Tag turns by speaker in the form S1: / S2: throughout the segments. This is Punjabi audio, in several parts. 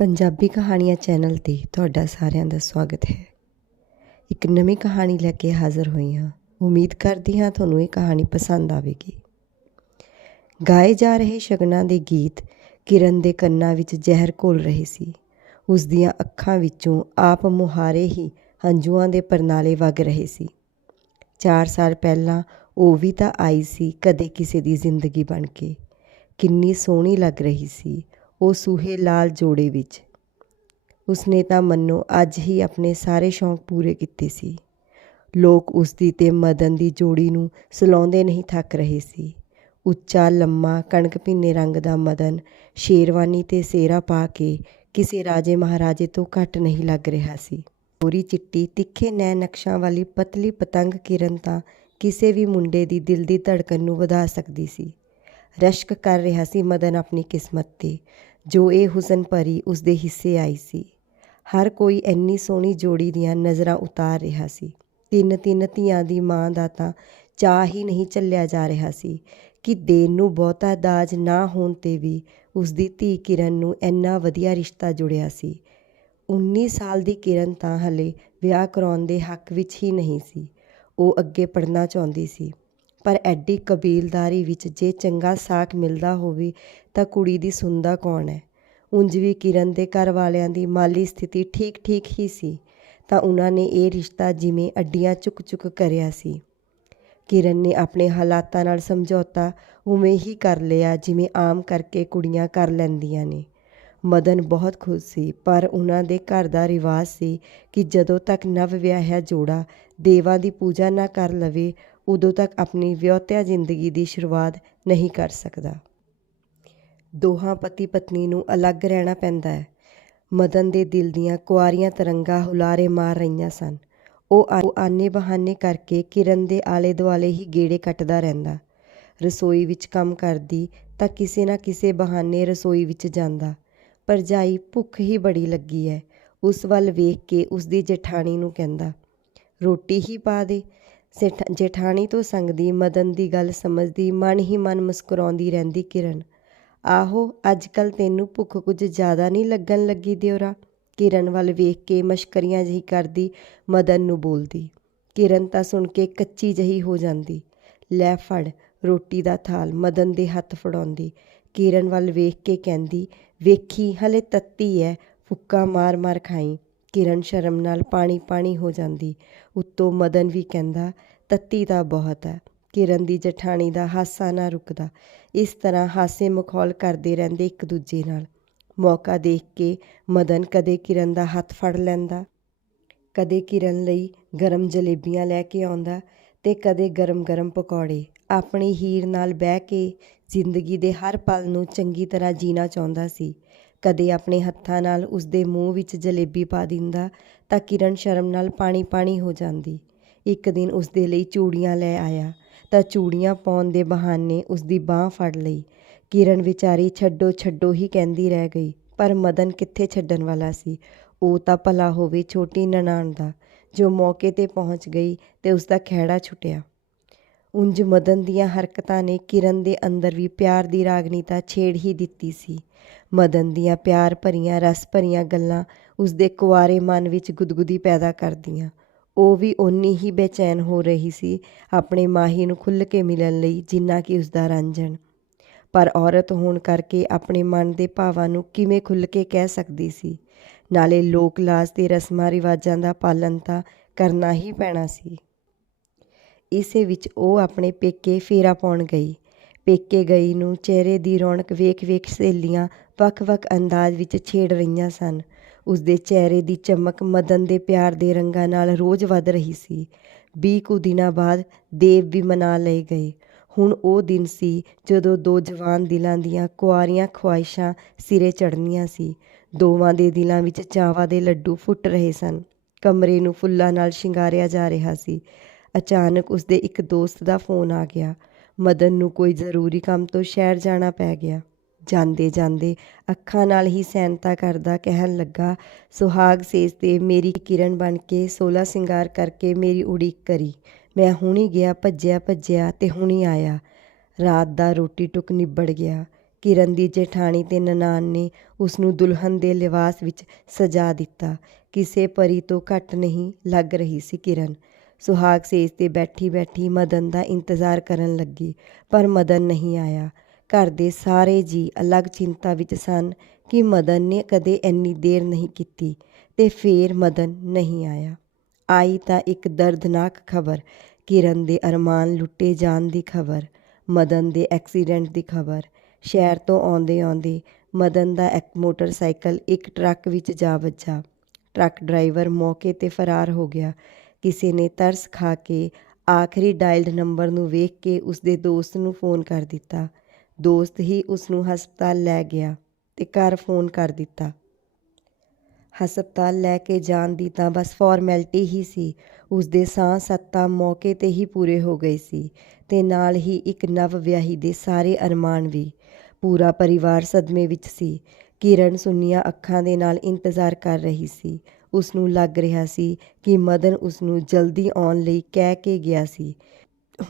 S1: ਪੰਜਾਬੀ ਕਹਾਣੀਆਂ ਚੈਨਲ ਤੇ ਤੁਹਾਡਾ ਸਾਰਿਆਂ ਦਾ ਸਵਾਗਤ ਹੈ। ਇੱਕ ਨਵੀਂ ਕਹਾਣੀ ਲੈ ਕੇ ਹਾਜ਼ਰ ਹੋਈ ਹਾਂ। ਉਮੀਦ ਕਰਦੀ ਹਾਂ ਤੁਹਾਨੂੰ ਇਹ ਕਹਾਣੀ ਪਸੰਦ ਆਵੇਗੀ। ਗਾਏ ਜਾ ਰਹੇ ਸ਼ਗਨਾਂ ਦੇ ਗੀਤ ਕਿਰਨ ਦੇ ਕੰਨਾਂ ਵਿੱਚ ਜ਼ਹਿਰ ਘੋਲ ਰਹੇ ਸੀ। ਉਸ ਦੀਆਂ ਅੱਖਾਂ ਵਿੱਚੋਂ ਆਪ ਮੁਹਾਰੇ ਹੀ ਹੰਝੂਆਂ ਦੇ ਪਰਨਾਲੇ ਵਗ ਰਹੇ ਸੀ। 4 ਸਾਲ ਪਹਿਲਾਂ ਉਹ ਵੀ ਤਾਂ ਆਈ ਸੀ ਕਦੇ ਕਿਸੇ ਦੀ ਜ਼ਿੰਦਗੀ ਬਣ ਕੇ। ਕਿੰਨੀ ਸੋਹਣੀ ਲੱਗ ਰਹੀ ਸੀ। ਉਹ ਸੂਹੇ ਲਾਲ ਜੋੜੇ ਵਿੱਚ। ਉਸਨੇ ਤਾਂ ਮੰਨੋ ਅੱਜ ਹੀ ਆਪਣੇ ਸਾਰੇ ਸ਼ੌਂਕ ਪੂਰੇ ਕੀਤੇ ਸੀ। ਲੋਕ ਉਸ ਦੀ ਤੇ ਮਦਨ ਦੀ ਜੋੜੀ ਨੂੰ ਸਲਾਉਂਦੇ ਨਹੀਂ ਥੱਕ ਰਹੇ ਸੀ। ਉੱਚਾ, ਲੰਮਾ, ਕਣਕ ਭਿੰਨੇ ਰੰਗ ਦਾ ਮਦਨ ਸ਼ੇਰਵਾਨੀ ਤੇ ਸੇਰਾ ਪਾ ਕੇ ਕਿਸੇ ਰਾਜੇ ਮਹਾਰਾਜੇ ਤੋਂ ਘੱਟ ਨਹੀਂ ਲੱਗ ਰਿਹਾ ਸੀ। ਗੋਰੀ ਚਿੱਟੀ, ਤਿੱਖੇ ਨੈ ਨਕਸ਼ਾਂ ਵਾਲੀ ਪਤਲੀ ਪਤੰਗ ਕਿਰਨ ਤਾਂ ਕਿਸੇ ਵੀ ਮੁੰਡੇ ਦੀ ਦਿਲ ਦੀ ਧੜਕਨ ਨੂੰ ਵਧਾ ਸਕਦੀ ਸੀ। ਰਸ਼ਕ ਕਰ ਰਿਹਾ ਸੀ ਮਦਨ ਆਪਣੀ ਕਿਸਮਤ ਤੇ। ਜੋ ਇਹ ਹੁਸਨ ਭਰੀ ਉਸ ਦੇ ਹਿੱਸੇ ਆਈ ਸੀ। ਹਰ ਕੋਈ ਇੰਨੀ ਸੋਹਣੀ ਜੋੜੀ ਦੀਆਂ ਨਜ਼ਰਾਂ ਉਤਾਰ ਰਿਹਾ ਸੀ। ਤਿੰਨ ਤਿੰਨ ਧੀਆਂ ਦੀ ਮਾਂ ਦਾ ਤਾਂ ਚਾਹ ਹੀ ਨਹੀਂ ਚੱਲਿਆ ਜਾ ਰਿਹਾ ਸੀ ਕਿ ਦੇਣ ਨੂੰ ਬਹੁਤਾ ਦਾਜ ਨਾ ਹੋਣ ਤੇ ਵੀ ਉਸ ਦੀ ਧੀ ਕਿਰਨ ਨੂੰ ਇੰਨਾ ਵਧੀਆ ਰਿਸ਼ਤਾ ਜੁੜਿਆ ਸੀ। 19 ਸਾਲ ਦੀ ਕਿਰਨ ਤਾਂ ਹਲੇ ਵਿਆਹ ਕਰਾਉਣ ਦੇ ਹੱਕ ਵਿੱਚ ਹੀ ਨਹੀਂ ਸੀ। ਉਹ ਅੱਗੇ ਪੜ੍ਹਨਾ ਚਾਹੁੰਦੀ ਸੀ। ਪਰ ਐਡੀ ਕਬੀਲਦਾਰੀ ਵਿੱਚ ਜੇ ਚੰਗਾ ਸਾਕ ਮਿਲਦਾ ਹੋਵੇ ਤਾਂ ਕੁੜੀ ਦੀ ਸੁਣਦਾ ਕੌਣ ਹੈ? ਉਂਝ ਵੀ ਕਿਰਨ ਦੇ ਘਰ ਵਾਲਿਆਂ ਦੀ ਮਾਲੀ ਸਥਿਤੀ ਠੀਕ-ਠੀਕ ਹੀ ਸੀ, ਤਾਂ ਉਹਨਾਂ ਨੇ ਇਹ ਰਿਸ਼ਤਾ ਜਿਵੇਂ ਅੱਡੀਆਂ ਚੁੱਕ-ਚੁੱਕ ਕਰਿਆ ਸੀ। ਕਿਰਨ ਨੇ ਆਪਣੇ ਹਾਲਾਤਾਂ ਨਾਲ ਸਮਝੌਤਾ ਉਵੇਂ ਹੀ ਕਰ ਲਿਆ ਜਿਵੇਂ ਆਮ ਕਰਕੇ ਕੁੜੀਆਂ ਕਰ ਲੈਂਦੀਆਂ ਨੇ। ਮਦਨ ਬਹੁਤ ਖੁਸ਼ ਸੀ, ਪਰ ਉਹਨਾਂ ਦੇ ਘਰ ਦਾ ਰਿਵਾਜ ਸੀ ਕਿ ਜਦੋਂ ਤੱਕ ਨਵ ਵਿਆਹਿਆ ਜੋੜਾ ਦੇਵਾਂ ਦੀ ਪੂਜਾ ਨਾ ਕਰ ਲਵੇ ਉਦੋਂ ਤੱਕ ਆਪਣੀ ਵਿਆਹੁਤਿਆ ਜ਼ਿੰਦਗੀ ਦੀ ਸ਼ੁਰੂਆਤ ਨਹੀਂ ਕਰ ਸਕਦਾ। ਦੋਹਾਂ ਪਤੀ ਪਤਨੀ ਨੂੰ ਅਲੱਗ ਰਹਿਣਾ ਪੈਂਦਾ ਹੈ। ਮਦਨ ਦੇ ਦਿਲ ਦੀਆਂ ਕੁਆਰੀਆਂ ਤਰੰਗਾਂ ਹੁਲਾਰੇ ਮਾਰ ਰਹੀਆਂ ਸਨ। ਉਹ ਆ- ਉਹ ਆਨੇ ਬਹਾਨੇ ਕਰਕੇ ਕਿਰਨ ਦੇ ਆਲੇ ਦੁਆਲੇ ਹੀ ਗੇੜੇ ਕੱਟਦਾ ਰਹਿੰਦਾ। ਰਸੋਈ ਵਿੱਚ ਕੰਮ ਕਰਦੀ ਤਾਂ ਕਿਸੇ ਨਾ ਕਿਸੇ ਬਹਾਨੇ ਰਸੋਈ ਵਿੱਚ ਜਾਂਦਾ। ਭਰਜਾਈ ਭੁੱਖ ਹੀ ਬੜੀ ਲੱਗੀ ਹੈ। ਉਸ ਵੱਲ ਵੇਖ ਕੇ ਉਸ ਦੀ ਜੇਠਾਣੀ ਨੂੰ ਕਹਿੰਦਾ, ਰੋਟੀ ਹੀ ਪਾ ਦੇ। ਜੇਠਾਣੀ ਤੋਂ ਸੰਗਦੀ, ਮਦਨ ਦੀ ਗੱਲ ਸਮਝਦੀ, ਮਨ ਹੀ ਮਨ ਮੁਸਕਰਾਉਂਦੀ ਰਹਿੰਦੀ ਕਿਰਨ। ਆਹੋ ਅੱਜ ਕੱਲ ਤੈਨੂੰ ਭੁੱਖ ਕੁਝ ਜ਼ਿਆਦਾ ਨਹੀਂ ਲੱਗਣ ਲੱਗੀ ਦਿਓਰਾ? ਕਿਰਨ ਵੱਲ ਵੇਖ ਕੇ ਮਸ਼ਕਰੀਆਂ ਜਿਹੀ ਕਰਦੀ, ਮਦਨ ਨੂੰ ਬੋਲਦੀ। ਕਿਰਨ ਤਾਂ ਸੁਣ ਕੇ ਕੱਚੀ ਜਹੀ ਹੋ ਜਾਂਦੀ। ਲੈ ਫੜ, ਰੋਟੀ ਦਾ ਥਾਲ, ਮਦਨ ਦੇ ਹੱਥ ਫੜਾਉਂਦੀ। ਕਿਰਨ ਵੱਲ ਵੇਖ ਕੇ ਕਹਿੰਦੀ, ਵੇਖੀ, ਹਲੇ ਤੱਤੀ ਐ, ਫੁੱਕਾ ਮਾਰ ਮਾਰ ਖਾਈ। ਕਿਰਨ ਸ਼ਰਮ ਨਾਲ ਪਾਣੀ ਪਾਣੀ ਹੋ ਜਾਂਦੀ। ਉੱਤੋਂ ਮਦਨ ਵੀ ਕਹਿੰਦਾ, ਤੱਤੀ ਤਾਂ ਬਹੁਤ ਹੈ। ਕਿਰਨ ਦੀ ਜਠਾਣੀ ਦਾ ਹਾਸਾ ਨਾ ਰੁਕਦਾ। ਇਸ ਤਰ੍ਹਾਂ ਹਾਸੇ ਮਖੌਲ ਕਰਦੇ ਰਹਿੰਦੇ ਇੱਕ ਦੂਜੇ ਨਾਲ। ਮੌਕਾ ਦੇਖ ਕੇ ਮਦਨ ਕਦੇ ਕਿਰਨ ਦਾ ਹੱਥ ਫੜ ਲੈਂਦਾ, ਕਦੇ ਕਿਰਨ ਲਈ ਗਰਮ ਜਲੇਬੀਆਂ ਲੈ ਕੇ ਆਉਂਦਾ ਤੇ ਕਦੇ ਗਰਮ-ਗਰਮ ਪਕੌੜੇ। ਆਪਣੀ ਹੀਰ ਨਾਲ ਬਹਿ ਕੇ ਜ਼ਿੰਦਗੀ ਦੇ ਹਰ ਪਲ ਨੂੰ ਚੰਗੀ ਤਰ੍ਹਾਂ ਜੀਣਾ ਚਾਹੁੰਦਾ ਸੀ। ਕਦੇ ਆਪਣੇ ਹੱਥਾਂ ਨਾਲ ਉਸ ਦੇ ਮੂੰਹ ਵਿੱਚ ਜਲੇਬੀ ਪਾ ਦਿੰਦਾ ਤਾਂ ਕਿਰਨ ਸ਼ਰਮ ਨਾਲ ਪਾਣੀ-ਪਾਣੀ ਹੋ ਜਾਂਦੀ। ਇੱਕ ਦਿਨ ਉਸ ਦੇ ਲਈ ਚੂੜੀਆਂ ਲੈ ਆਇਆ ਤਾਂ ਚੂੜੀਆਂ ਪਾਉਣ ਦੇ ਬਹਾਨੇ ਉਸ ਦੀ ਬਾਹ ਫੜ ਲਈ। ਕਿਰਨ ਵਿਚਾਰੀ ਛੱਡੋ ਛੱਡੋ ਹੀ ਕਹਿੰਦੀ ਰਹਿ ਗਈ, ਪਰ ਮਦਨ ਕਿੱਥੇ ਛੱਡਣ ਵਾਲਾ ਸੀ? ਉਹ ਤਾਂ ਭਲਾ ਹੋਵੇ ਛੋਟੀ ਨਨਾਣ ਦਾ। ਜੋ ਮੌਕੇ ਤੇ ਪਹੁੰਚ ਗਈ ਤੇ ਉਸ ਦਾ ਖਹਿੜਾ ਛੁੱਟਿਆ। ਉਂਝ ਮਦਨ ਦੀਆਂ ਹਰਕਤਾਂ ਨੇ ਕਿਰਨ ਦੇ ਅੰਦਰ ਵੀ ਪਿਆਰ ਦੀ ਰਾਗਨੀਤਾ ਛੇੜ ਹੀ ਦਿੱਤੀ ਸੀ। ਮਦਨ ਦੀਆਂ ਪਿਆਰ ਭਰੀਆਂ, ਰਸ ਭਰੀਆਂ ਗੱਲਾਂ ਉਸ ਦੇ ਕੁਆਰੇ ਮਨ ਵਿੱਚ ਗੁਦਗੁਦੀ ਪੈਦਾ ਕਰਦੀਆਂ। ਉਹ ਵੀ ਓਨੀ ਹੀ ਬੇਚੈਨ ਹੋ ਰਹੀ ਸੀ ਆਪਣੇ ਮਾਹੀ ਨੂੰ ਖੁੱਲ੍ਹ ਕੇ ਮਿਲਣ ਲਈ ਜਿੰਨਾ ਕਿ ਉਸ ਦਾ ਰੰਜਨ ਪਰ ਔਰਤ ਹੋਣ ਕਰਕੇ ਆਪਣੇ ਮਨ ਦੇ ਭਾਵਾਂ ਨੂੰ ਕਿਵੇਂ ਖੁੱਲ੍ਹ ਕੇ ਕਹਿ ਸਕਦੀ ਸੀ? ਨਾਲੇ ਲੋਕ ਲਾਜ ਤੇ ਰਸਮਾਂ ਰਿਵਾਜਾਂ ਦਾ ਪਾਲਨ ਤਾਂ ਕਰਨਾ ਹੀ ਪੈਣਾ ਸੀ। ਇਸੇ ਵਿੱਚ ਉਹ ਆਪਣੇ ਪੇਕੇ ਫੇਰਾ ਪਾਉਣ ਗਈ। ਪੇਕੇ ਗਈ ਨੂੰ ਚਿਹਰੇ ਦੀ ਰੌਣਕ ਵੇਖ-ਵੇਖ ਸਹੇਲੀਆਂ ਵੱਖ-ਵੱਖ ਅੰਦਾਜ਼ ਵਿੱਚ ਛੇੜ ਰਹੀਆਂ ਸਨ। ਉਸ ਦੇ ਚਿਹਰੇ ਦੀ ਚਮਕ ਮਦਨ ਦੇ ਪਿਆਰ ਦੇ ਰੰਗਾਂ ਨਾਲ ਰੋਜ਼ ਵੱਧ ਰਹੀ ਸੀ। ਵੀਹ ਕੁ ਦਿਨਾਂ ਬਾਅਦ ਦੇਵ ਵੀ ਮਨਾ ਲਏ ਗਏ। ਹੁਣ ਉਹ ਦਿਨ ਸੀ ਜਦੋਂ ਦੋ ਜਵਾਨ ਦਿਲਾਂ ਦੀਆਂ ਕੁਆਰੀਆਂ ਖੁਆਇਸ਼ਾਂ ਸਿਰੇ ਚੜ੍ਹਨੀਆਂ ਸੀ। ਦੋਵਾਂ ਦੇ ਦਿਲਾਂ ਵਿੱਚ ਚਾਵਾਂ ਦੇ ਲੱਡੂ ਫੁੱਟ ਰਹੇ ਸਨ। ਕਮਰੇ ਨੂੰ ਫੁੱਲਾਂ ਨਾਲ ਸ਼ਿੰਗਾਰਿਆ ਜਾ ਰਿਹਾ ਸੀ। ਅਚਾਨਕ ਉਸਦੇ ਇੱਕ ਦੋਸਤ ਦਾ ਫੋਨ ਆ ਗਿਆ। ਮਦਨ ਨੂੰ ਕੋਈ ਜ਼ਰੂਰੀ ਕੰਮ ਤੋਂ ਸ਼ਹਿਰ ਜਾਣਾ ਪੈ ਗਿਆ। ਜਾਂਦੇ ਜਾਂਦੇ ਅੱਖਾਂ ਨਾਲ ਹੀ ਸੈਨਤਾ ਕਰਦਾ ਕਹਿਣ ਲੱਗਾ, ਸੁਹਾਗ ਸੇਜ ਤੇ ਮੇਰੀ ਕਿਰਨ ਬਣ ਕੇ ਸੋਲਾ ਸਿੰਗਾਰ ਕਰਕੇ ਮੇਰੀ ਉਡੀਕ ਕਰੀ। ਮੈਂ ਹੁਣੀ ਗਿਆ, ਭੱਜਿਆ ਭੱਜਿਆ ਤੇ ਹੁਣੀ ਆਇਆ। ਰਾਤ ਦਾ ਰੋਟੀ ਟੁੱਕ ਨਿਬੜ ਗਿਆ। ਕਿਰਨ ਦੀ ਜੇਠਾਣੀ ਤੇ ਨਨਾਣ ਨੇ ਉਸ ਨੂੰ ਦੁਲਹਨ ਦੇ ਲਿਵਾਸ ਵਿੱਚ ਸਜਾ ਦਿੱਤਾ। ਕਿਸੇ ਪਰੀ ਤੋਂ ਘੱਟ ਨਹੀਂ ਲੱਗ ਰਹੀ ਸੀ ਕਿਰਨ। ਸੁਹਾਗ ਸੇਜ ਤੇ ਬੈਠੀ ਬੈਠੀ ਮਦਨ ਦਾ ਇੰਤਜ਼ਾਰ ਕਰਨ ਲੱਗੀ, ਪਰ ਮਦਨ ਨਹੀਂ ਆਇਆ। ਘਰ ਦੇ ਸਾਰੇ ਜੀ ਅਲੱਗ ਚਿੰਤਾ ਵਿੱਚ ਸਨ ਕਿ ਮਦਨ ਨੇ ਕਦੇ ਇੰਨੀ ਦੇਰ ਨਹੀਂ ਕੀਤੀ ਤੇ ਫੇਰ ਮਦਨ ਨਹੀਂ ਆਇਆ। ਆਈ ਤਾਂ ਇੱਕ ਦਰਦਨਾਕ ਖਬਰ, ਕਿਰਨ ਦੇ ਅਰਮਾਨ ਲੁੱਟੇ ਜਾਣ ਦੀ ਖਬਰ, ਮਦਨ ਦੇ ਐਕਸੀਡੈਂਟ ਦੀ ਖਬਰ। ਸ਼ਹਿਰ ਤੋਂ ਆਉਂਦੇ ਆਉਂਦੇ ਮਦਨ ਦਾ ਇੱਕ ਮੋਟਰਸਾਈਕਲ ਇੱਕ ਟਰੱਕ ਵਿੱਚ ਜਾ ਵੱਜਾ। ਟਰੱਕ ਡਰਾਈਵਰ ਮੌਕੇ ਤੇ ਫਰਾਰ ਹੋ ਗਿਆ। ਕਿਸੇ ਨੇ ਤਰਸ ਖਾ ਕੇ ਆਖਰੀ ਡਾਇਲਡ ਨੰਬਰ ਨੂੰ ਵੇਖ ਕੇ ਉਸਦੇ ਦੋਸਤ ਨੂੰ ਫੋਨ ਕਰ ਦਿੱਤਾ। ਦੋਸਤ ਹੀ ਉਸ ਨੂੰ ਹਸਪਤਾਲ ਲੈ ਗਿਆ ਤੇ ਘਰ ਫੋਨ ਕਰ ਦਿੱਤਾ। ਹਸਪਤਾਲ ਲੈ ਕੇ ਜਾਣ ਦੀ ਤਾਂ ਬਸ ਫਾਰਮੈਲਿਟੀ ਹੀ ਸੀ। ਉਸਦੇ ਸਾਹ ਸੱਤਾ ਮੌਕੇ ਤੇ ਹੀ ਪੂਰੇ ਹੋ ਗਏ ਸੀ ਤੇ ਨਾਲ ਹੀ ਇੱਕ ਨਵ ਵਿਆਹੀ ਦੇ ਸਾਰੇ ਅਰਮਾਨ ਵੀ। ਪੂਰਾ ਪਰਿਵਾਰ ਸਦਮੇ ਵਿੱਚ ਸੀ। ਕਿਰਨ ਸੁੰਨੀਆਂ ਅੱਖਾਂ ਦੇ ਨਾਲ ਇੰਤਜ਼ਾਰ ਕਰ ਰਹੀ ਸੀ। ਉਸ ਨੂੰ ਲੱਗ ਰਿਹਾ ਸੀ ਕਿ ਮਦਨ ਉਸ ਨੂੰ ਜਲਦੀ ਆਉਣ ਲਈ ਕਹਿ ਕੇ ਗਿਆ ਸੀ।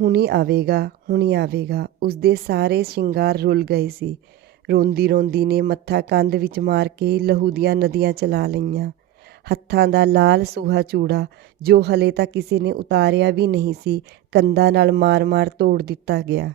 S1: ਹੁਣੀ ਆਵੇਗਾ ਹੁਣੀ ਆਵੇਗਾ। ਉਸਦੇ ਸਾਰੇ ਸ਼ਿੰਗਾਰ ਰੁੱਲ ਗਏ ਸੀ। ਰੋਂਦੀ ਰੋਂਦੀ ਨੇ ਮੱਥਾ ਕੰਧ ਵਿੱਚ ਮਾਰ ਕੇ ਲਹੂ ਦੀਆਂ ਨਦੀਆਂ ਚਲਾ ਲਈਆਂ। ਹੱਥਾਂ ਦਾ ਲਾਲ ਸੂਹਾ ਚੂੜਾ, ਜੋ ਹਲੇ ਤਾਂ ਕਿਸੇ ਨੇ ਉਤਾਰਿਆ ਵੀ ਨਹੀਂ ਸੀ, ਕੰਧਾਂ ਨਾਲ ਮਾਰ-ਮਾਰ ਤੋੜ ਦਿੱਤਾ ਗਿਆ।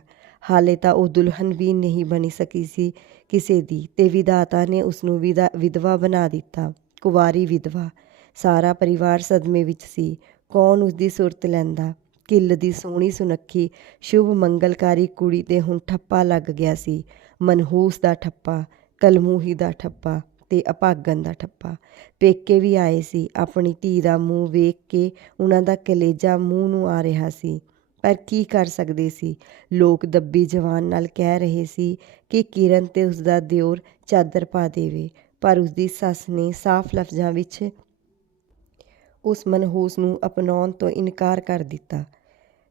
S1: ਹਾਲੇ ਤਾਂ ਉਹ ਦੁਲਹਨ ਵੀ ਨਹੀਂ ਬਣੀ ਸਕੀ ਸੀ ਕਿਸੇ ਦੀ ਤੇ ਵਿਧਾਤਾ ਨੇ ਉਸ ਨੂੰ ਵਿਧਵਾ ਬਣਾ ਦਿੱਤਾ। ਕੁਵਾਰੀ ਵਿਧਵਾ। ਸਾਰਾ ਪਰਿਵਾਰ ਸਦਮੇ ਵਿੱਚ ਸੀ। ਕੌਣ ਉਸ ਦੀ ਸੁਰਤ ਲੈਂਦਾ? ਕਿੱਲ ਦੀ ਸੋਹਣੀ ਸੁਨੱਖੀ, ਸ਼ੁਭ ਮੰਗਲਕਾਰੀ ਕੁੜੀ ਤੇ ਹੁਣ ਠੱਪਾ ਲੱਗ ਗਿਆ ਸੀ। ਮਨਹੂਸ ਦਾ ਠੱਪਾ, ਕਲਮੂਹੀ ਦਾ ਠੱਪਾ ਤੇ ਅਭਾਗਨ ਦਾ ਠੱਪਾ। ਪੇਕੇ ਵੀ ਆਏ ਸੀ। ਆਪਣੀ ਧੀ ਦਾ ਮੂੰਹ ਵੇਖ ਕੇ ਉਹਨਾਂ ਦਾ ਕਲੇਜਾ ਮੂੰਹ ਨੂੰ ਆ ਰਿਹਾ ਸੀ। ਪਰ ਕੀ ਕਰ ਸਕਦੇ ਸੀ? ਲੋਕ ਦੱਬੀ ਜਵਾਨ ਨਾਲ ਕਹਿ ਰਹੇ ਸੀ ਕਿ ਕਿਰਨ ਤੇ ਉਸ ਦਾ ਦਿਓਰ ਚਾਦਰ ਪਾ ਦੇਵੇ। ਪਰ ਉਸ ਦੀ ਸੱਸ ਨੇ ਸਾਫ਼ ਲਫ਼ਜ਼ਾਂ ਵਿੱਚ ਉਸ ਮਨਹੂਸ ਨੂੰ ਅਪਣਾਉਣ ਤੋਂ ਇਨਕਾਰ ਕਰ ਦਿੱਤਾ।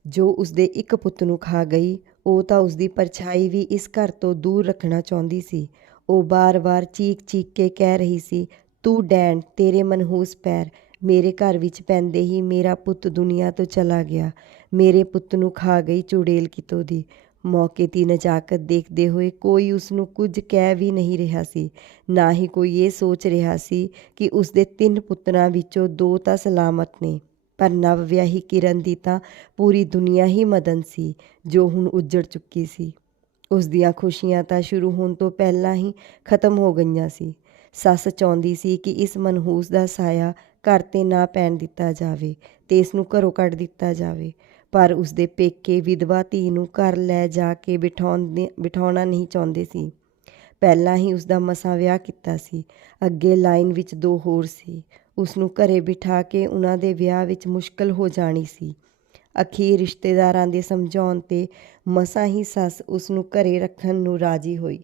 S1: ਜੋ ਉਸਦੇ ਇੱਕ ਪੁੱਤ ਨੂੰ ਖਾ ਗਈ, ਉਹ ਤਾਂ ਉਸਦੀ ਪਰਛਾਈ ਵੀ ਇਸ ਘਰ ਤੋਂ ਦੂਰ ਰੱਖਣਾ ਚਾਹੁੰਦੀ ਸੀ। ਉਹ ਬਾਰ-ਬਾਰ ਚੀਕ-ਚੀਕ ਕੇ ਕਹਿ ਰਹੀ ਸੀ, ਤੂੰ ਡੈਣ, ਤੇਰੇ ਮਨਹੂਸ ਪੈਰ, ਮੇਰੇ ਘਰ ਵਿੱਚ ਪੈਂਦੇ ਹੀ ਮੇਰਾ ਪੁੱਤ ਦੁਨੀਆ ਤੋਂ ਚਲਾ ਗਿਆ। ਮੇਰੇ ਪੁੱਤ ਨੂੰ ਖਾ ਗਈ ਚੁੜੇਲ ਕਿਤੋਂ ਦੀ। ਮੌਕੇ ਦੀ ਨਜ਼ਾਕਤ ਦੇਖਦੇ ਹੋਏ ਕੋਈ ਉਸ ਨੂੰ ਕੁਝ ਕਹਿ ਵੀ ਨਹੀਂ ਰਿਹਾ ਸੀ। ਨਾ ਹੀ ਕੋਈ ਇਹ ਸੋਚ ਰਿਹਾ ਸੀ ਕਿ ਉਸ ਦੇ ਤਿੰਨ ਪੁੱਤਰਾਂ ਵਿੱਚੋਂ ਦੋ ਤਾਂ ਸਲਾਮਤ ਨੇ, ਪਰ ਨਵ ਵਿਆਹੀ ਕਿਰਨ ਦੀ ਤਾਂ ਪੂਰੀ ਦੁਨੀਆ ਹੀ ਮਦਨ ਸੀ, ਜੋ ਹੁਣ ਉੱਜੜ ਚੁੱਕੀ ਸੀ। ਉਸ ਦੀਆਂ ਖੁਸ਼ੀਆਂ ਤਾਂ ਸ਼ੁਰੂ ਹੋਣ ਤੋਂ ਪਹਿਲਾਂ ਹੀ ਖਤਮ ਹੋ ਗਈਆਂ ਸੀ। ਸੱਸ ਚਾਹੁੰਦੀ ਸੀ ਕਿ ਇਸ ਮਨਹੂਸ ਦਾ ਸਾਇਆ ਘਰ ਤੇ ਨਾ ਪੈਣ ਦਿੱਤਾ ਜਾਵੇ ਤੇ ਇਸ ਨੂੰ ਘਰੋਂ ਕੱਢ ਦਿੱਤਾ ਜਾਵੇ। ਪਰ ਉਸਦੇ ਪੇਕੇ ਵਿਧਵਾ ਧੀ ਨੂੰ ਘਰ ਲੈ ਜਾ ਕੇ ਬਿਠਾਉਣ ਬਿਠਾਉਣਾ ਨਹੀਂ ਚਾਹੁੰਦੇ ਸੀ। ਪਹਿਲਾਂ ਹੀ ਉਸ ਦਾ ਮਸਾਂ ਵਿਆਹ ਕੀਤਾ ਸੀ। ਅੱਗੇ ਲਾਈਨ ਵਿੱਚ ਦੋ ਹੋਰ ਸੀ। ਉਸ ਨੂੰ ਘਰੇ ਬਿਠਾ ਕੇ ਉਹਨਾਂ ਦੇ ਵਿਆਹ ਵਿੱਚ ਮੁਸ਼ਕਲ ਹੋ ਜਾਣੀ ਸੀ। ਅਖੀਰ ਰਿਸ਼ਤੇਦਾਰਾਂ ਦੇ ਸਮਝਾਉਣ ਤੇ ਮਸਾਂ ਹੀ ਸੱਸ ਉਸ ਨੂੰ ਘਰੇ ਰੱਖਣ ਨੂੰ ਰਾਜੀ ਹੋਈ।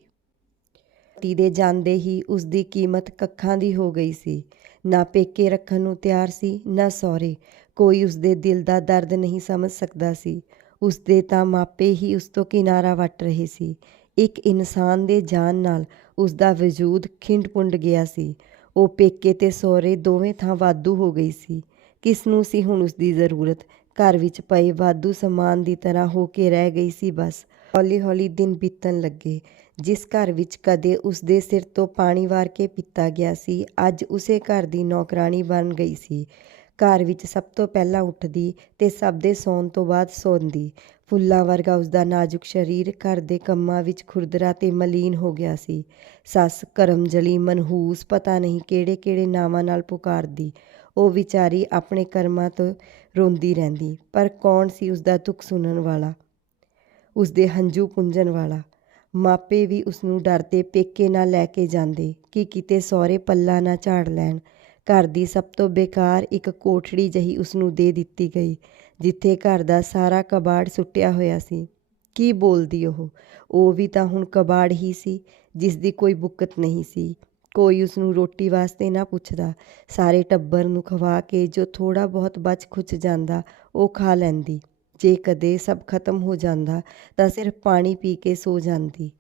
S1: ਪਤੀ ਦੇ ਜਾਂਦੇ ਹੀ ਉਸ ਦੀ ਕੀਮਤ ਕੱਖਾਂ ਦੀ ਹੋ ਗਈ ਸੀ। ਨਾ ਪੇਕੇ ਰੱਖਣ ਨੂੰ ਤਿਆਰ ਸੀ, ਨਾ ਸਹੁਰੇ। ਕੋਈ ਉਸਦੇ ਦਿਲ ਦਾ ਦਰਦ ਨਹੀਂ ਸਮਝ ਸਕਦਾ ਸੀ। ਉਸਦੇ ਤਾਂ ਮਾਪੇ ਹੀ ਉਸ ਤੋਂ ਕਿਨਾਰਾ ਵੱਟ ਰਹੇ ਸੀ। ਇੱਕ ਇਨਸਾਨ ਦੇ ਜਾਨ ਨਾਲ ਉਸਦਾ ਵਜੂਦ ਖਿੰਡ-ਪੁੰਡ ਗਿਆ ਸੀ। ਉਹ ਪੇਕੇ ਤੇ ਸਹੁਰੇ ਦੋਵੇਂ ਥਾਂ ਵਾਧੂ ਹੋ ਗਈ ਸੀ। ਕਿਸ ਨੂੰ ਸੀ ਹੁਣ ਉਸਦੀ ਜ਼ਰੂਰਤ? ਘਰ ਵਿੱਚ ਪਏ ਵਾਧੂ ਸਮਾਨ ਦੀ ਤਰ੍ਹਾਂ ਹੋ ਕੇ ਰਹਿ ਗਈ ਸੀ ਬਸ। ਹੌਲੀ-ਹੌਲੀ ਦਿਨ ਬੀਤਣ ਲੱਗੇ। ਜਿਸ ਘਰ ਵਿੱਚ ਕਦੇ ਉਸ ਦੇ ਸਿਰ ਤੋਂ ਪਾਣੀ ਵਾਰ ਕੇ ਪੀਤਾ ਗਿਆ ਸੀ, ਅੱਜ ਉਸੇ ਘਰ ਦੀ ਨੌਕਰਾਨੀ ਬਣ ਗਈ ਸੀ। ਘਰ ਵਿੱਚ ਸਭ ਤੋਂ ਪਹਿਲਾਂ ਉੱਠਦੀ ਤੇ ਸਭ ਦੇ ਸੌਣ ਤੋਂ ਬਾਅਦ ਸੌਂਦੀ। ਫੁੱਲਾਂ ਵਰਗਾ ਉਸ ਦਾ ਨਾਜ਼ੁਕ ਸਰੀਰ ਘਰ ਦੇ ਕੰਮਾਂ ਵਿੱਚ ਖੁਰਦਰਾ ਤੇ ਮਲੀਨ ਹੋ ਗਿਆ ਸੀ। ਸੱਸ ਕਰਮਜਲੀ ਮਨਹੂਸ ਪਤਾ ਨਹੀਂ ਕਿਹੜੇ-ਕਿਹੜੇ ਨਾਵਾਂ ਨਾਲ ਪੁਕਾਰਦੀ। ਉਹ ਵਿਚਾਰੀ ਆਪਣੇ ਕਰਮਾਂ ਤੋਂ ਰੋਂਦੀ ਰਹਿੰਦੀ, ਪਰ ਕੌਣ ਸੀ ਉਸ ਦਾ ਦੁੱਖ ਸੁਣਨ ਵਾਲਾ? ਉਸ ਦੇ ਹੰਝੂ ਪੁੰਝਣ ਵਾਲਾ? ਮਾਪੇ ਵੀ ਉਸ ਨੂੰ ਡਰਦੇ ਪੇਕੇ ਨਾ ਲੈ ਕੇ ਜਾਂਦੇ, ਕਿ ਕਿਤੇ ਸਹੁਰੇ ਪੱਲਾ ਨਾ ਝਾੜ ਲੈਣ। ਘਰ ਦੀ ਸਭ ਤੋਂ ਬੇਕਾਰ ਇੱਕ ਕੋਠੜੀ ਜਹੀ ਉਸ ਨੂੰ ਦੇ ਦਿੱਤੀ ਗਈ, ਜਿੱਥੇ ਘਰ ਦਾ ਸਾਰਾ ਕਬਾੜ ਸੁੱਟਿਆ ਹੋਇਆ ਸੀ। ਕੀ ਬੋਲਦੀ ਉਹ? ਉਹ ਵੀ ਤਾਂ ਹੁਣ ਕਬਾੜ ਹੀ ਸੀ ਜਿਸ ਦੀ ਕੋਈ ਬੁੱਕਤ ਨਹੀਂ ਸੀ। ਕੋਈ ਉਸ ਨੂੰ ਰੋਟੀ ਵਾਸਤੇ ਨਾ ਪੁੱਛਦਾ। ਸਾਰੇ ਟੱਬਰ ਨੂੰ ਖਵਾ ਕੇ ਜੋ ਥੋੜਾ ਬਹੁਤ ਬਚ ਖੁਚ ਜਾਂਦਾ, ਉਹ ਖਾ ਲੈਂਦੀ। ਜੇ ਕਦੇ ਸਭ ਖਤਮ ਹੋ ਜਾਂਦਾ ਤਾਂ ਸਿਰਫ ਪਾਣੀ ਪੀ ਕੇ ਸੋ ਜਾਂਦੀ।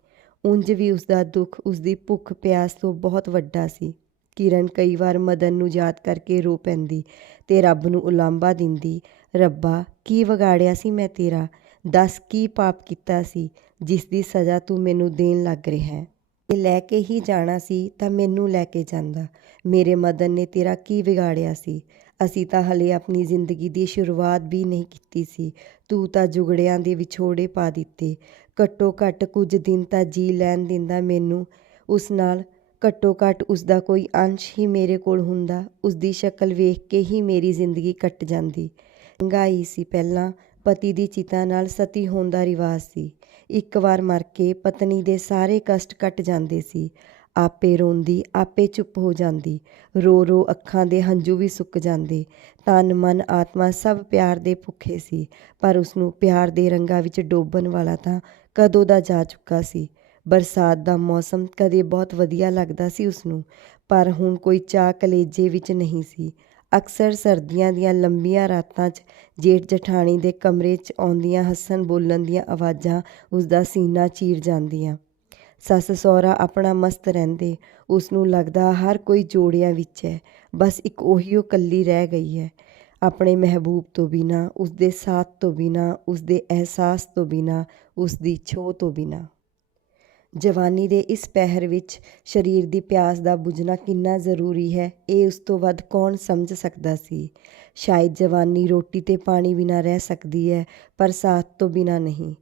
S1: ਉਂਝ ਵੀ ਉਸ ਦਾ ਦੁੱਖ ਉਸ ਦੀ ਭੁੱਖ ਪਿਆਸ ਤੋਂ ਬਹੁਤ ਵੱਡਾ ਸੀ। ਕਿਰਨ ਕਈ ਵਾਰ ਮਦਨ ਨੂੰ ਯਾਦ ਕਰਕੇ ਰੋ ਪੈਂਦੀ ਤੇ ਰੱਬ ਨੂੰ ਉਲਾਂਭਾ ਦਿੰਦੀ, ਰੱਬਾ, ਕੀ ਵਿਗਾੜਿਆ ਸੀ ਮੈਂ ਤੇਰਾ? ਦੱਸ ਕੀ ਪਾਪ ਕੀਤਾ ਸੀ ਜਿਸ ਦੀ ਸਜ਼ਾ ਤੂੰ ਮੈਨੂੰ ਦੇਣ ਲੱਗ ਰਿਹਾ ਹੈ? ਇਹ ਲੈ ਕੇ ਹੀ ਜਾਣਾ ਸੀ ਤਾਂ ਮੈਨੂੰ ਲੈ ਕੇ ਜਾਂਦਾ। ਮੇਰੇ ਮਦਨ ਨੇ ਤੇਰਾ ਕੀ ਵਿਗਾੜਿਆ ਸੀ? ਅਸੀਂ ਤਾਂ ਹਲੇ ਆਪਣੀ ਜ਼ਿੰਦਗੀ ਦੀ ਸ਼ੁਰੂਆਤ ਵੀ ਨਹੀਂ ਕੀਤੀ ਸੀ। ਤੂੰ ਤਾਂ ਜੁਗੜਿਆਂ ਦੇ ਵਿਛੋੜੇ ਪਾ ਦਿੱਤੇ। ਘੱਟੋ ਘੱਟ ਕੁਝ ਦਿਨ ਤਾਂ ਜੀ ਲੈਣ ਦਿੰਦਾ ਮੈਨੂੰ। ਉਸ ਨਾਲ ਘੱਟੋ ਘੱਟ ਉਸ ਦਾ ਕੋਈ ਅੰਸ਼ ਹੀ ਮੇਰੇ ਕੋਲ ਹੁੰਦਾ। ਉਸ ਦੀ ਸ਼ਕਲ ਵੇਖ ਕੇ ਹੀ ਮੇਰੀ ਜ਼ਿੰਦਗੀ ਕੱਟ ਜਾਂਦੀ। ਮਹਿੰਗਾਈ ਸੀ ਪਹਿਲਾਂ। ਪਤੀ ਦੀ ਚਿਤਾ ਨਾਲ ਸਤੀ ਹੋਣ ਦਾ ਰਿਵਾਜ ਸੀ। ਇੱਕ ਵਾਰ ਮਰ ਕੇ ਪਤਨੀ ਦੇ ਸਾਰੇ ਕਸ਼ਟ ਕੱਟ ਜਾਂਦੇ ਸੀ। ਆਪੇ ਰੋਂਦੀ, ਆਪੇ ਚੁੱਪ ਹੋ ਜਾਂਦੀ। ਰੋ ਰੋ ਅੱਖਾਂ ਦੇ ਹੰਝੂ ਵੀ ਸੁੱਕ ਜਾਂਦੇ। ਤਨ, ਮਨ, ਆਤਮਾ ਸਭ ਪਿਆਰ ਦੇ ਭੁੱਖੇ ਸੀ। ਪਰ ਉਸ ਨੂੰ ਪਿਆਰ ਦੇ ਰੰਗਾਂ ਵਿੱਚ ਡੋਬਣ ਵਾਲਾ ਤਾਂ ਕਦੋਂ ਦਾ ਜਾ ਚੁੱਕਾ ਸੀ। ਬਰਸਾਤ ਦਾ ਮੌਸਮ ਕਦੇ ਬਹੁਤ ਵਧੀਆ ਲੱਗਦਾ ਸੀ ਉਸ ਨੂੰ ਪਰ ਹੁਣ ਕੋਈ ਚਾਹ ਕਲੇਜੇ ਵਿੱਚ ਨਹੀਂ ਸੀ। ਅਕਸਰ ਸਰਦੀਆਂ ਦੀਆਂ ਲੰਬੀਆਂ ਰਾਤਾਂ 'ਚ ਜੇਠ ਜਠਾਣੀ ਦੇ ਕਮਰੇ 'ਚ ਆਉਂਦੀਆਂ ਹੱਸਣ ਬੋਲਣ ਦੀਆਂ ਆਵਾਜ਼ਾਂ ਉਸ ਦਾ ਸੀਨਾ ਚੀਰ ਜਾਂਦੀਆਂ। ਸੱਸ ਸਹੁਰਾ ਆਪਣਾ ਮਸਤ ਰਹਿੰਦੇ ਉਸ ਨੂੰ ਲੱਗਦਾ ਹਰ ਕੋਈ ਜੋੜਿਆਂ ਵਿੱਚ ਹੈ, ਬਸ ਇੱਕ ਉਹੀ ਉਹ ਕੱਲੀ ਰਹਿ ਗਈ ਹੈ। ਆਪਣੇ ਮਹਿਬੂਬ ਤੋਂ ਬਿਨਾ ਉਸ ਦੇ ਸਾਥ ਤੋਂ ਬਿਨਾ ਉਸ ਦੇ ਅਹਿਸਾਸ ਤੋਂ ਬਿਨਾ ਉਸ ਦੀ ਛੋਹ ਤੋਂ ਬਿਨਾ। ਜਵਾਨੀ ਦੇ ਇਸ ਪਹਿਰ ਵਿੱਚ ਸਰੀਰ ਦੀ ਪਿਆਸ ਦਾ ਬੁਝਣਾ ਕਿੰਨਾ ਜ਼ਰੂਰੀ ਹੈ, ਇਹ ਉਸ ਤੋਂ ਵੱਧ ਕੌਣ ਸਮਝ ਸਕਦਾ ਸੀ? ਸ਼ਾਇਦ ਜਵਾਨੀ ਰੋਟੀ ਤੇ ਪਾਣੀ ਬਿਨਾ ਰਹਿ ਸਕਦੀ ਹੈ, ਪਰ ਸਾਥ ਤੋਂ ਬਿਨਾ ਨਹੀਂ।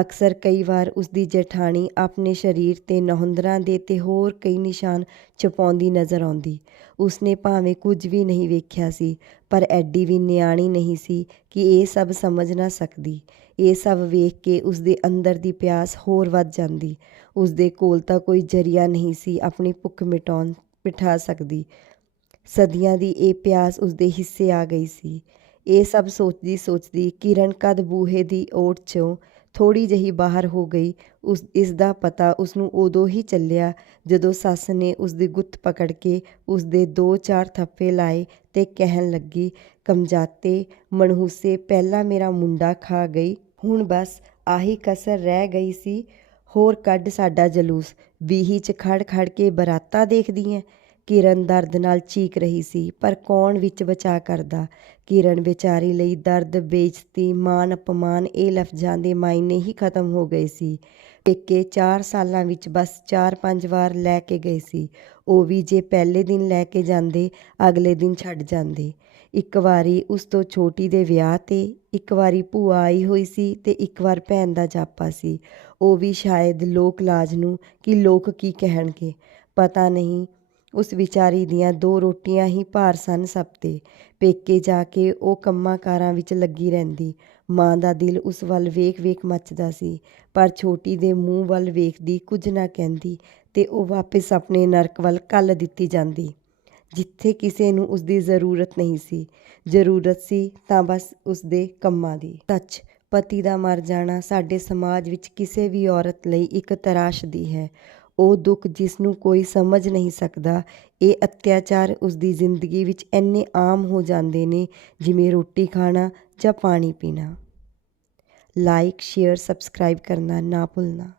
S1: ਅਕਸਰ ਕਈ ਵਾਰ ਉਸ ਦੀ ਜਠਾਣੀ ਆਪਣੇ ਸਰੀਰ ਤੇ ਨਹੁੰਦਰਾਂ ਦੇ ਤੇ ਹੋਰ ਕਈ ਨਿਸ਼ਾਨ ਛਪਾਉਂਦੀ ਨਜ਼ਰ ਆਉਂਦੀ। ਉਸਨੇ ਭਾਵੇਂ ਕੁਝ ਵੀ ਨਹੀਂ ਵੇਖਿਆ ਸੀ, ਪਰ ਐਡੀ ਵੀ ਨਿਆਣੀ ਨਹੀਂ ਸੀ ਕਿ ਇਹ ਸਭ ਸਮਝ ਨਾ ਸਕਦੀ। ਇਹ ਸਭ ਵੇਖ ਕੇ ਉਸ ਦੇ ਅੰਦਰ ਦੀ ਪਿਆਸ ਹੋਰ ਵੱਧ ਜਾਂਦੀ। ਉਸ ਦੇ ਕੋਲ ਤਾਂ ਕੋਈ ਜਰੀਆ ਨਹੀਂ ਸੀ ਆਪਣੀ ਭੁੱਖ ਮਿਟਾਉਣ, ਬਿਠਾ ਸਕਦੀ। ਸਦੀਆਂ ਦੀ ਇਹ ਪਿਆਸ ਉਸ ਦੇ ਹਿੱਸੇ ਆ ਗਈ ਸੀ। ਇਹ ਸਭ ਸੋਚਦੀ ਸੋਚਦੀ ਕਿਰਨ ਕਦ ਬੂਹੇ ਦੀ ਓਟ 'ਚੋਂ ਥੋੜੀ ਜਿਹੀ ਬਾਹਰ ਹੋ ਗਈ। ਉਸ, ਇਸ ਦਾ ਪਤਾ ਉਸ ਨੂੰ ਉਦੋਂ ਹੀ ਚੱਲਿਆ ਜਦੋਂ ਸੱਸ ਨੇ ਉਸ ਦੀ ਗੁੱਤ ਪਕੜ ਕੇ ਉਸ ਦੇ ਦੋ ਚਾਰ ਥੱਪੇ ਲਾਏ ਤੇ ਕਹਿਣ ਲੱਗੀ, ਕਮਜਾਤੇ, ਮਨਹੂਸੇ, ਪਹਿਲਾਂ ਮੇਰਾ ਮੁੰਡਾ ਖਾ ਗਈ, ਹੁਣ ਬਸ ਆਹੀ ਕਸਰ ਰਹਿ ਗਈ ਸੀ। ਹੋਰ ਕੱਢ ਸਾਡਾ ਜਲੂਸ। ਵੀਹੀ 'ਚ ਖੜ ਖੜ ਕੇ ਬਰਾਤਾ ਦੇਖਦੀ ਐ। ਕਿਰਨ ਦਰਦ ਨਾਲ ਚੀਕ ਰਹੀ ਸੀ, ਪਰ ਕੌਣ ਵਿੱਚ ਬਚਾ ਕਰਦਾ? ਕਿਰਨ ਵਿਚਾਰੀ ਲਈ ਦਰਦ, ਬੇਇੱਜ਼ਤੀ, ਮਾਨ ਅਪਮਾਨ ਇਹ ਲਫ਼ਜ਼ਾਂ ਦੇ ਮਾਇਨੇ ਹੀ ਖਤਮ ਹੋ ਗਏ ਸੀ। ਪੇਕੇ 4 ਸਾਲਾਂ ਵਿੱਚ ਬਸ 4-5 ਵਾਰ ਲੈ ਕੇ ਗਏ ਸੀ। ਉਹ ਵੀ ਜੇ ਪਹਿਲੇ ਦਿਨ ਲੈ ਕੇ ਜਾਂਦੇ, ਅਗਲੇ ਦਿਨ ਛੱਡ ਜਾਂਦੇ। ਇੱਕ ਵਾਰੀ ਉਸ ਤੋਂ ਛੋਟੀ ਦੇ ਵਿਆਹ ਤੇ, ਇੱਕ ਵਾਰੀ ਭੂਆ ਆਈ ਹੋਈ ਸੀ ਤੇ ਇੱਕ ਵਾਰ ਭੈਣ ਦਾ ਜਾਪਾ ਸੀ। ਉਹ ਵੀ ਸ਼ਾਇਦ ਲੋਕ ਲਾਜ ਨੂੰ ਕਿ ਲੋਕ ਕੀ ਕਹਿਣਗੇ? ਪਤਾ ਨਹੀਂ। ਉਸ ਵਿਚਾਰੀ ਦੀਆਂ ਦੋ ਰੋਟੀਆਂ ਹੀ ਭਾਰ ਸਨ ਸਭ ਤੇ। ਪੇਕੇ ਜਾ ਕੇ ਉਹ ਕੰਮਾਂ ਕਾਰਾਂ ਵਿੱਚ ਲੱਗੀ ਰਹਿੰਦੀ। ਮਾਂ ਦਾ ਦਿਲ ਉਸ ਵੱਲ ਵੇਖ ਵੇਖ ਮੱਚਦਾ ਸੀ, ਪਰ ਛੋਟੀ ਦੇ ਮੂੰਹ ਵੱਲ ਵੇਖਦੀ ਕੁਝ ਨਾ ਕਹਿੰਦੀ ਤੇ ਉਹ ਵਾਪਸ ਆਪਣੇ ਨਰਕ ਵੱਲ ਕੱਲ ਦਿੱਤੀ ਜਾਂਦੀ। ਜਿੱਥੇ ਕਿਸੇ ਨੂੰ ਉਸ ਦੀ ਜ਼ਰੂਰਤ ਨਹੀਂ ਸੀ। ਜ਼ਰੂਰਤ ਸੀ ਤਾਂ ਬਸ ਉਸ ਦੇ ਕੰਮਾਂ ਦੀ। ਸੱਚ, ਪਤੀ ਦਾ ਮਰ ਜਾਣਾ ਸਾਡੇ ਸਮਾਜ ਵਿੱਚ ਕਿਸੇ ਵੀ ਔਰਤ ਲਈ ਇੱਕ ਤਰਾਸ਼ਦੀ ਹੈ। ਉਹ ਦੁੱਖ ਜਿਸ ਨੂੰ ਕੋਈ ਸਮਝ ਨਹੀਂ ਸਕਦਾ, ਇਹ ਅਤਿਆਚਾਰ ਉਸ ਦੀ ਜ਼ਿੰਦਗੀ ਵਿੱਚ ਇੰਨੇ ਆਮ ਹੋ ਜਾਂਦੇ ਨੇ, ਜਿਵੇਂ ਰੋਟੀ ਖਾਣਾ ਜਾਂ ਪਾਣੀ ਪੀਣਾ। ਲਾਈਕ ਸ਼ੇਅਰ ਸਬਸਕ੍ਰਾਈਬ ਕਰਨਾ ਨਾ ਭੁੱਲਣਾ।